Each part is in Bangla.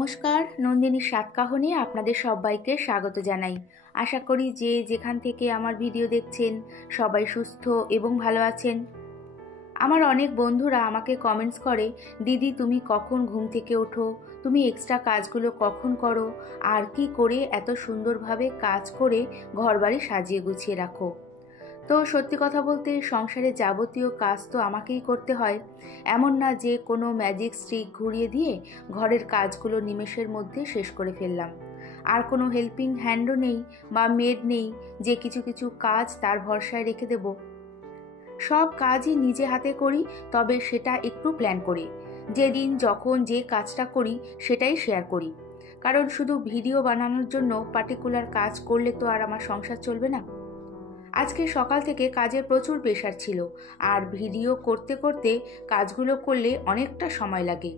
নমস্কার, নন্দিনীর সাতকাহনে আপনাদের সবাইকে স্বাগত জানাই। আশা করি যে যেখান থেকে আমার ভিডিও দেখছেন সবাই সুস্থ এবং ভালো আছেন। আমার অনেক বন্ধুরা আমাকে কমেন্টস করে, দিদি তুমি কখন ঘুম থেকে ওঠো, তুমি এক্সট্রা কাজগুলো কখন করো, আর কি করে এত সুন্দরভাবে কাজ করে ঘরবাড়ি সাজিয়ে গুছিয়ে রাখো। তো সত্যি কথা বলতে সংসারে যাবতীয় কাজ তো আমাকেই করতে হয়। এমন না যে কোনো ম্যাজিক স্টিক ঘুরিয়ে দিয়ে ঘরের কাজগুলো নিমেষের মধ্যে শেষ করে ফেললাম। আর কোনো হেল্পিং হ্যান্ডও নেই বা মেড নেই যে কিছু কিছু কাজ তার ভরসায় রেখে দেব। সব কাজই নিজে হাতে করি, তবে সেটা একটু প্ল্যান করে। যেদিন যখন যে কাজটা করি সেটাই শেয়ার করি, কারণ শুধু ভিডিও বানানোর জন্য পার্টিকুলার কাজ করলে তো আর আমার সংসার চলবে না। আজকে সকাল থেকে কাজের প্রচুর প্রেশার ছিল, আর ভিডিও করতে করতে কাজগুলো করলে অনেকটা সময় লাগে।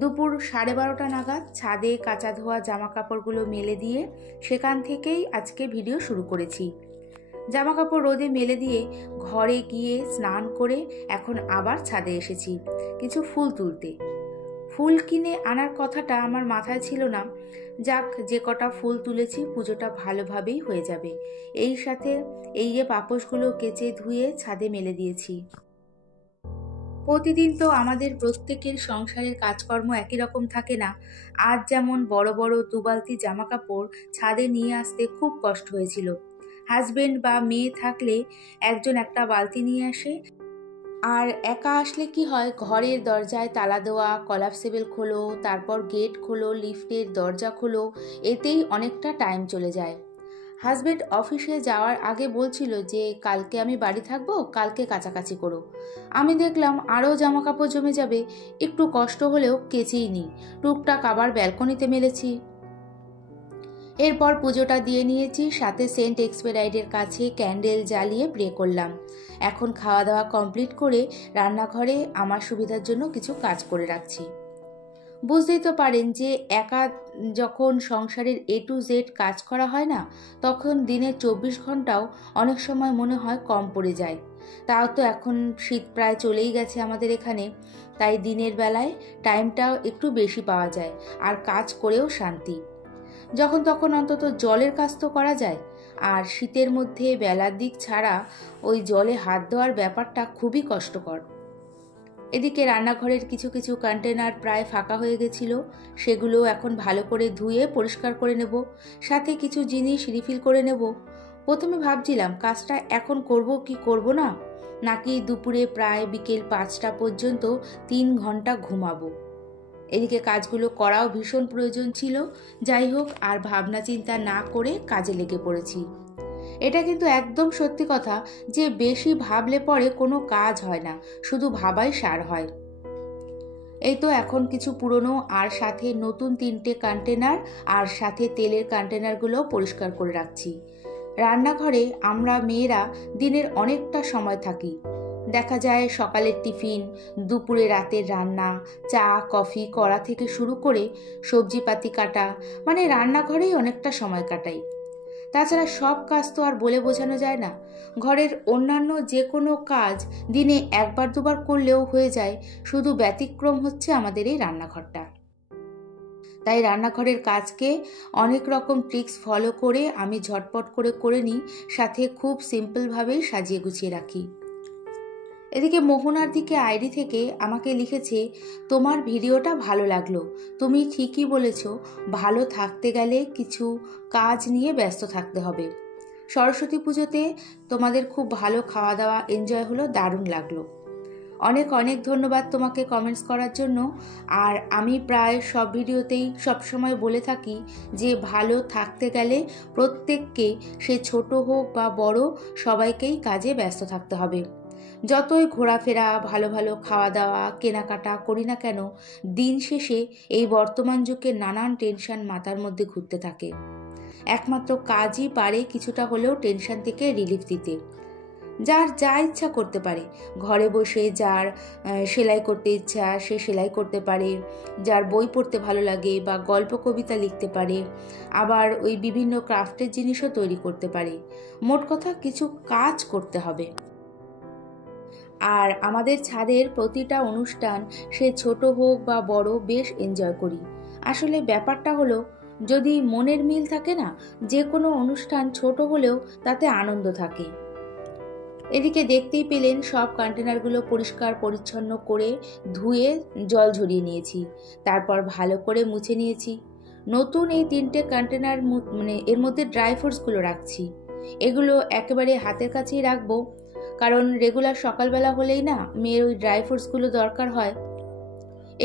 দুপুর 12:30 নাগাদ ছাদে কাচা ধোয়া জামা কাপড়গুলো মেলে দিয়ে সেখান থেকেই আজকে ভিডিও শুরু করেছি। জামা কাপড় রোদে মেলে দিয়ে ঘরে গিয়ে স্নান করে এখন আবার ছাদে এসেছি কিছু ফুল তুলতে। ফুল কিনে আনার কথাটা আমার মাথায় ছিল না। যাক, যে কটা ফুল তুলেছি পুজোটা ভালোভাবেই হয়ে যাবে। এই সাথে এই যে পাপোশগুলো কেচে ধুয়ে ছাদে মেলে দিয়েছি। প্রতিদিন তো আমাদের প্রত্যেকের সংসারের কাজকর্ম একই রকম থাকে না। আজ যেমন বড় বড় 2 বালতি জামা কাপড় ছাদে নিয়ে আসতে খুব কষ্ট হয়েছিল। হাজবেন্ড বা মেয়ে থাকলে একজন একটা বালতি নিয়ে আসে, আর একা আসলে কি হয়, ঘরের দরজায় তালা দেওয়া, কলাপসেবল খোলো, তারপর গেট খোলো, লিফটের দরজা খোলো, এতেই অনেকটা টাইম চলে যায়। হাজবেন্ড অফিসে যাওয়ার আগে বলছিল যে কালকে আমি বাড়ি থাকবো, কালকে কাচাকাচি করো। আমি দেখলাম আরও জামা কাপড় জমে যাবে, একটু কষ্ট হলেও কেচেই নিই। টুকটাক আবার ব্যালকনিতে মেলেছি। এরপর পুজোটা দিয়ে নিয়েছি, সাথে সেন্ট এক্সপেরাইডের কাছে ক্যান্ডেল জ্বালিয়ে প্রে করলাম। এখন খাওয়া দাওয়া কমপ্লিট করে রান্নাঘরে আমার সুবিধার জন্য কিছু কাজ করে রাখছি। বুঝতেই তো পারেন যে একা যখন সংসারের A to Z কাজ করা হয় না, তখন দিনের 24 ঘন্টাও অনেক সময় মনে হয় কম পড়ে যায়। তাও তো এখন শীত প্রায় চলেই গেছে আমাদের এখানে, তাই দিনের বেলায় টাইমটাও একটু বেশি পাওয়া যায়, আর কাজ করেও শান্তি। যখন তখন অন্তত জলের কাজ তো করা যায়। আর শীতের মধ্যে বেলার দিক ছাড়া ওই জলে হাত দেওয়ার ব্যাপারটা খুবই কষ্টকর। এদিকে রান্নাঘরের কিছু কিছু কন্টেনার প্রায় ফাঁকা হয়ে গেছিল, সেগুলো এখন ভালো করে ধুয়ে পরিষ্কার করে নেব, সাথে কিছু জিনিস রিফিল করে নেব। প্রথমে ভাবছিলাম কাজটা এখন করব কি করব না, নাকি দুপুরে প্রায় বিকেল 5টা পর্যন্ত 3 ঘন্টা ঘুমাবো। এদিকে কাজগুলো করাও ভীষণ প্রয়োজন ছিল। যাই হোক, আর ভাবনা চিন্তা না করে কাজে লেগে পড়েছি। এটা কিন্তু একদম সত্যি কথা যে বেশি ভাবলে পরে কোনো কাজ হয় না, শুধু ভাবাই সার হয়। এই তো এখন কিছু পুরনো আর সাথে নতুন 3টে কন্টেনার আর সাথে তেলের কন্টেনারগুলো পরিষ্কার করে রাখছি। রান্নাঘরে আমরা মেয়েরা দিনের অনেকটা সময় থাকি। দেখা যায় সকালের টিফিন, দুপুরে রাতের রান্না, চা কফি করা থেকে শুরু করে সবজিপাতি কাটা, মানে রান্নাঘরেই অনেকটা সময় কাটাই। তাছাড়া সব কাজ তো আর বলে বোঝানো যায় না। ঘরের অন্যান্য যে কোনো কাজ দিনে 1-2বার করলেও হয়ে যায়, শুধু ব্যতিক্রম হচ্ছে আমাদের এই রান্নাঘরটা। তাই রান্নাঘরের কাজকে অনেক রকম ট্রিক্স ফলো করে আমি ঝটপট করে নিই, সাথে খুব সিম্পলভাবেই সাজিয়ে গুছিয়ে রাখি। এদিকে মোহনার দিকে আইডি থেকে আমাকে লিখেছে, তোমার ভিডিওটা ভালো লাগলো, তুমি ঠিকই বলেছ, ভালো থাকতে গেলে কিছু কাজ নিয়ে ব্যস্ত থাকতে হবে। সরস্বতী পুজোতে তোমাদের খুব ভালো খাওয়া দাওয়া এনজয় হলো, দারুণ লাগলো। অনেক অনেক ধন্যবাদ তোমাকে কমেন্টস করার জন্য। আর আমি প্রায় সব ভিডিওতেই সবসময় বলে থাকি যে ভালো থাকতে গেলে প্রত্যেককে, সে ছোট হোক বা বড়, সবাইকেই কাজে ব্যস্ত থাকতে হবে। যতই ঘোরাফেরা, ভালো ভালো খাওয়া দাওয়া, কেনাকাটা করি না কেন, দিন শেষে এই বর্তমান যুগে নানান টেনশন মাথার মধ্যে ঘুরতে থাকে। একমাত্র কাজই পারে কিছুটা হলেও টেনশন থেকে রিলিফ দিতে। যার যা ইচ্ছা করতে পারে, ঘরে বসে যার সেলাই করতে ইচ্ছা সে সেলাই করতে পারে, যার বই পড়তে ভালো লাগে বা গল্প কবিতা লিখতে পারে, আবার ওই বিভিন্ন ক্রাফটের জিনিসও তৈরি করতে পারে। মোট কথা কিছু কাজ করতে হবে। আর আমাদের ছাদের প্রতিটা অনুষ্ঠান, সে ছোট হোক বা বড়, বেশ এনজয় করি। আসলে ব্যাপারটা হলো, যদি মনের মিল থাকে না, যে কোনো অনুষ্ঠান ছোট হলেও তাতে আনন্দ থাকে। এদিকে দেখতেই পেলেন সব কন্টেনারগুলো পরিষ্কার পরিচ্ছন্ন করে ধুয়ে জল ঝরিয়ে নিয়েছি, তারপর ভালো করে মুছে নিয়েছি। নতুন এই 3টে কন্টেনার এর মধ্যে ড্রাই ফ্রুটসগুলো রাখছি। এগুলো একেবারে হাতের কাছেই রাখবো, কারণ রেগুলার সকালবেলা হলেই না মেয়ের ওই ড্রাই ফ্রুটসগুলো দরকার হয়।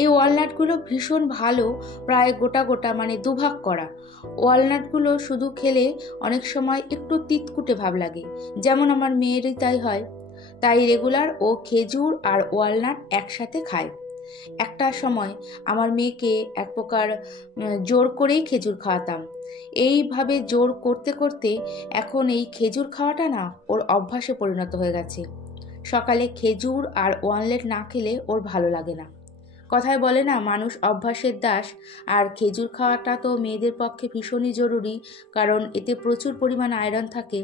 এই ওয়ালনাটগুলো ভীষণ ভালো, প্রায় গোটা গোটা, দুভাগ করা। ওয়ালনাটগুলো শুধু খেলে অনেক সময় একটু তিতকুটে ভাব লাগে, যেমন আমার মেয়েরই তাই হয়। তাই রেগুলার ও খেজুর আর ওয়ালনাট একসাথে খায়। একটা সময় আমার মেয়েকে এক প্রকার জোর করেই খেজুর খাওয়াতাম। এইভাবে জোর করতে করতে এখন এই খেজুর খাওয়াটা না ওর অভ্যাসে পরিণত হয়ে গেছে। সকালে খেজুর আর ওয়ালনাট না খেলে ওর ভালো লাগে না। কথায় বলে না, মানুষ অভ্যাসের দাস। আর খেজুর খাওয়াটা তো মেয়েদের পক্ষে ভীষণই জরুরি, কারণ এতে প্রচুর পরিমাণ আয়রন থাকে।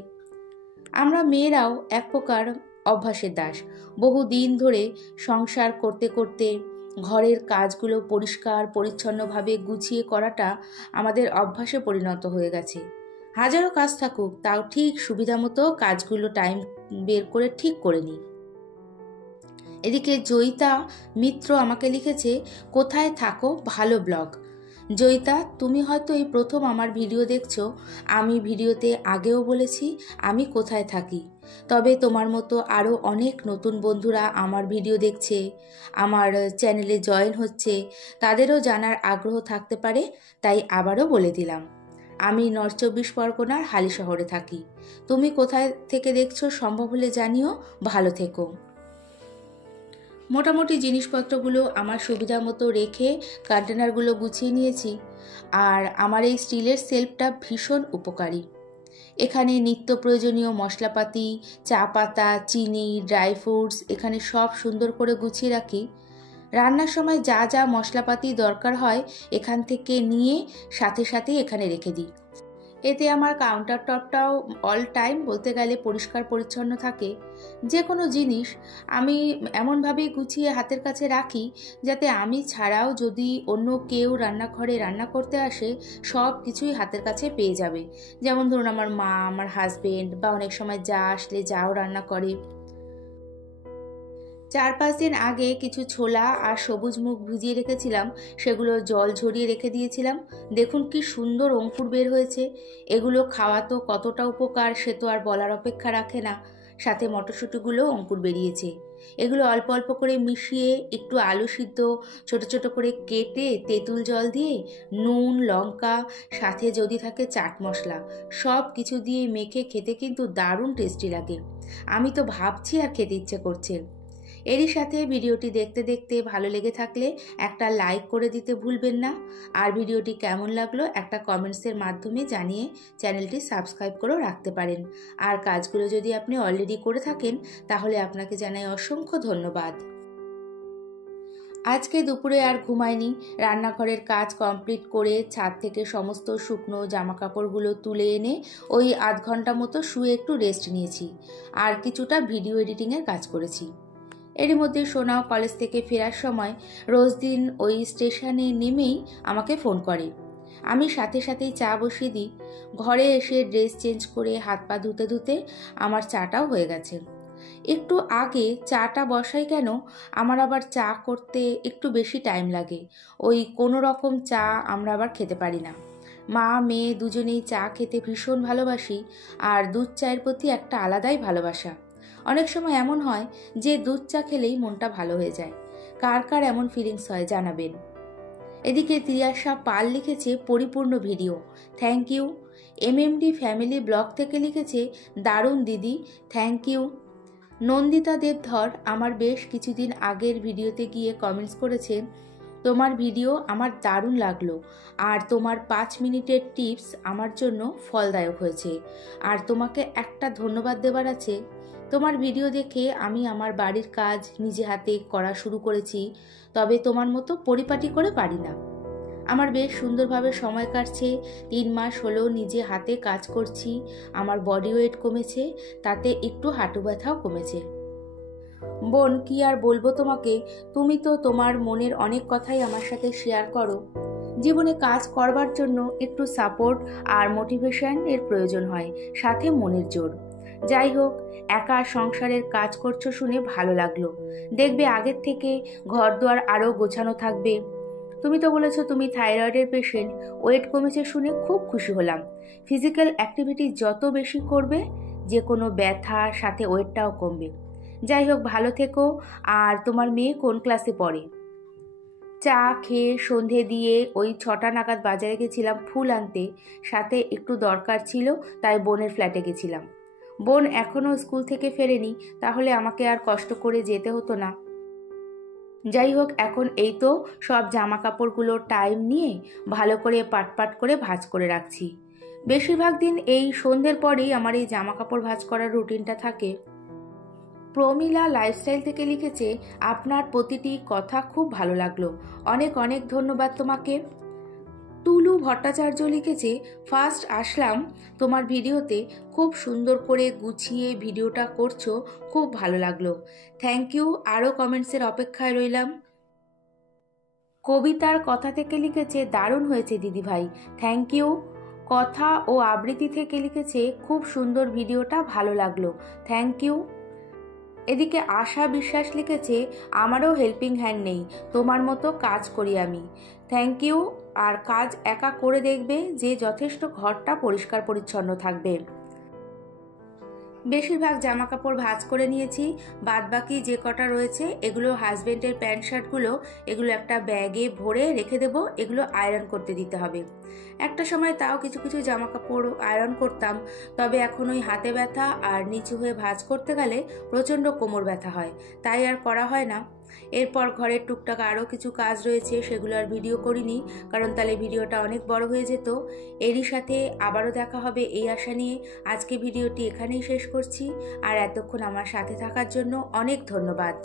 আমরা মেয়েরাও এক প্রকার অভ্যাসের দাস। বহু দিন ধরে সংসার করতে করতে ঘরের কাজগুলো পরিষ্কার পরিচ্ছন্নভাবে গুছিয়ে করাটা আমাদের অভ্যাসে পরিণত হয়ে গেছে। হাজারো কাজ থাকুক, তাও ঠিক সুবিধা মতো কাজগুলো টাইম বের করে ঠিক করে নিই। এদিকে জয়িতা মিত্র আমাকে লিখেছে, কোথায় থাকো, ভালো ব্লগ। জয়িতা, তুমি হয়তো এই প্রথম আমার ভিডিও দেখছো। আমি ভিডিওতে আগেও বলেছি আমি কোথায় থাকি। তবে তোমার মতো আরও অনেক নতুন বন্ধুরা আমার ভিডিও দেখছে, আমার চ্যানেলে জয়েন হচ্ছে, তাদেরও জানার আগ্রহ থাকতে পারে, তাই আবারও বলে দিলাম। আমি নর্থ 24 পরগনার হালিশহরে থাকি। তুমি কোথায় থেকে দেখছো সম্ভব হলে জানিও। ভালো থেকো। মোটামুটি জিনিসপত্রগুলো আমার সুবিধা মতো রেখে কন্টেনারগুলো গুছিয়ে নিয়েছি। আর আমার এই স্টিলের সেলফটা ভীষণ উপকারী। এখানে নিত্য প্রয়োজনীয় মশলাপাতি, চা পাতা, চিনি, ড্রাই ফ্রুটস এখানে সব সুন্দর করে গুছিয়ে রাখি। রান্নার সময় যা যা মশলাপাতি দরকার হয় এখান থেকে নিয়ে সাথে সাথেই এখানে রেখে দিই। এতে আমার কাউন্টার টপটাও অল টাইম বলতে গেলে পরিষ্কার পরিচ্ছন্ন থাকে। যে কোনো জিনিস আমি এমনভাবেই গুছিয়ে হাতের কাছে রাখি যাতে আমি ছাড়াও যদি অন্য কেউ রান্নাঘরে রান্না করতে আসে সব কিছুই হাতের কাছে পেয়ে যাবে। যেমন ধরুন আমার মা, আমার হাজবেন্ড, বা অনেক সময় যা আসলে যাও রান্না করে। 4-5 দিন আগে কিছু ছোলা আর সবুজ মুগ ভিজিয়ে রেখেছিলাম, সেগুলো জল ঝরিয়ে রেখে দিয়েছিলাম। দেখুন কি সুন্দর অঙ্কুর বের হয়েছে। এগুলো খাওয়া তো কতটা উপকার সে তো আর বলার অপেক্ষা রাখে না। সাথে মটরশুঁটিগুলো অঙ্কুর বেরিয়েছে। এগুলো অল্প অল্প করে মিশিয়ে একটু আলু সিদ্ধ ছোট ছোট করে কেটে তেঁতুল জল দিয়ে নুন, লঙ্কা, সাথে যদি থাকে চাট মশলা, সব কিছু দিয়ে মেখে খেতে কিন্তু দারুণ টেস্টি লাগে। আমি তো ভাবছি আর খেতে ইচ্ছে করছে। এরই সাথে ভিডিওটি দেখতে দেখতে ভালো লেগে থাকলে একটা লাইক করে দিতে ভুলবেন না। আর ভিডিওটি কেমন লাগলো একটা কমেন্টসের মাধ্যমে জানিয়ে চ্যানেলটি সাবস্ক্রাইব করেও রাখতে পারেন। আর কাজগুলো যদি আপনি অলরেডি করে থাকেন তাহলে আপনাকে জানাই অসংখ্য ধন্যবাদ। আজকে দুপুরে আর ঘুমাইনি। রান্নাঘরের কাজ কমপ্লিট করে ছাদ থেকে সমস্ত শুকনো জামা কাপড়গুলো তুলে এনে ওই আধ ঘন্টা মতো শুয়ে একটু রেস্ট নিয়েছি। আর কিছুটা ভিডিও এডিটিংয়ের কাজ করেছি। এরই মধ্যে সোনাও কলেজ থেকে ফেরার সময় রোজ দিন ওই স্টেশনে নেমেই আমাকে ফোন করে। আমি সাথে সাথেই চা বসিয়ে দিই। ঘরে এসে ড্রেস চেঞ্জ করে হাত পা ধুতে ধুতে আমার চাটাও হয়ে গেছে। একটু আগে চাটা বসাই কেন, আমার আবার চা করতে একটু বেশি টাইম লাগে। ওই কোনো রকম চা আমরা আবার খেতে পারি না। মা মেয়ে দুজনেই চা খেতে ভীষণ ভালোবাসি। আর দুধ চায়ের প্রতি একটা আলাদাই ভালোবাসা। অনেক সময় এমন হয় যে দুধ চা খেলেই মনটা ভালো হয়ে যায়। কার কার এমন ফিলিংস হয় জানাবেন। এদিকে তিয়াশা পাল লিখেছে, পরিপূর্ণ video, thank you. MMD family blog থেকে লিখেছে, দারুণ দিদি, থ্যাংক ইউ। নন্দিতা দেবধর আমার বেশ কিছুদিন আগের ভিডিওতে গিয়ে কমেন্টস করেছে, তোমার ভিডিও আমার দারুণ লাগলো। আর তোমার 5 মিনিটের টিপস আমার জন্য ফলদায়ক হয়েছে। আর তোমাকে একটা ধন্যবাদ দেবার আছে। তোমার ভিডিও দেখে আমি আমার বাড়ির কাজ নিজে হাতে করা শুরু করেছি, তবে তোমার মতো পরিপাটি করে পারি না। আমার বেশ সুন্দরভাবে সময় কাটছে। 3 মাস হলো নিজে হাতে কাজ করছি। আমার বডি ওয়েট কমেছে, তাতে একটু হাঁটু ব্যথাও কমেছে। বোন, কি আর বলবো তোমাকে, তুমি তো তোমার মনের অনেক কথাই আমার সাথে শেয়ার করো। জীবনে কাজ করবার জন্য একটু সাপোর্ট আর মোটিভেশন এর প্রয়োজন হয়, সাথে মনের জোর। যাই হোক, একা সংসারের কাজ করছো শুনে ভালো লাগলো। দেখবে আগের থেকে ঘরদুয়ার আরও গোছানো থাকবে। তুমি তো বলেছো তুমি থাইরয়েডের পেশেন্ট, ওয়েট কমেছে শুনে খুব খুশি হলাম। ফিজিক্যাল অ্যাক্টিভিটি যত বেশি করবে, যে কোনো ব্যথা সাথে ওয়েটটাও কমবে। যাই হোক, ভালো থেকো। আর তোমার মেয়ে কোন ক্লাসে পড়ে? চা খেয়ে সন্ধে দিয়ে ওই 6টা নাগাদ বাজারে গেছিলাম ফুল আনতে, সাথে একটু দরকার ছিল, তাই বোনের ফ্ল্যাটে গেছিলাম। বোন এখনও স্কুল থেকে ফেরেনি, তাহলে আমাকে আর কষ্ট করে যেতে হতো না। যাই হোক, এখন এই তো সব জামা কাপড়গুলো টাইম নিয়ে ভালো করে পাট করে ভাঁজ করে রাখছি। বেশিরভাগ দিন এই সন্ধ্যের পরেই আমার এই জামা কাপড় ভাঁজ করার রুটিনটা থাকে। প্রমিলা লাইফস্টাইল থেকে লিখেছে, আপনার প্রতিটি কথা খুব ভালো লাগলো, অনেক অনেক ধন্যবাদ তোমাকে। তুলু ভট্টাচার্য লিখেছে, ফার্স্ট আসলাম তোমার ভিডিওতে, খুব সুন্দর করে গুছিয়ে ভিডিওটা করছো, খুব ভালো লাগলো, থ্যাংক ইউ। আরও কমেন্টসের অপেক্ষায় রইলাম। কবিতার কথা থেকে লিখেছে, দারুণ হয়েছে দিদিভাই, থ্যাংক ইউ। কথা ও আবৃত্তি থেকে লিখেছে, খুব সুন্দর ভিডিওটা, ভালো লাগলো, থ্যাংক ইউ। এদিকে আশা বিশ্বাস লিখেছে, আমারও হেল্পিং হ্যান্ড নেই, তোমার মতো কাজ করি আমি, থ্যাংক ইউ। আর কাজ একা করে দেখবে যে যথেষ্ট ঘরটা পরিষ্কার পরিচ্ছন্ন থাকবে। বেশিরভাগ জামা কাপড় ভাঁজ করে নিয়েছি, বাদ বাকি যে কটা রয়েছে এগুলো হাজবেন্ডের প্যান্ট শার্টগুলো, এগুলো একটা ব্যাগে ভরে রেখে দেবো, এগুলো আয়রন করতে দিতে হবে। একটা সময় তাও কিছু কিছু জামা কাপড় আয়রন করতাম, তবে এখন ওই হাতে ব্যথা আর নিচু হয়ে ভাঁজ করতে গেলে প্রচণ্ড কোমর ব্যথা হয়, তাই আর করা হয় না। এরপর ঘরের টুকটাক আরও কিছু কাজ রয়েছে, সেগুলো আর ভিডিও করিনি, কারণ তাহলে ভিডিওটা অনেক বড় হয়ে যেত। এরই সাথে আবারও দেখা হবে এই আশা নিয়ে আজকে ভিডিওটি এখানেই শেষ করছি। আর এতক্ষণ আমার সাথে থাকার জন্য অনেক ধন্যবাদ।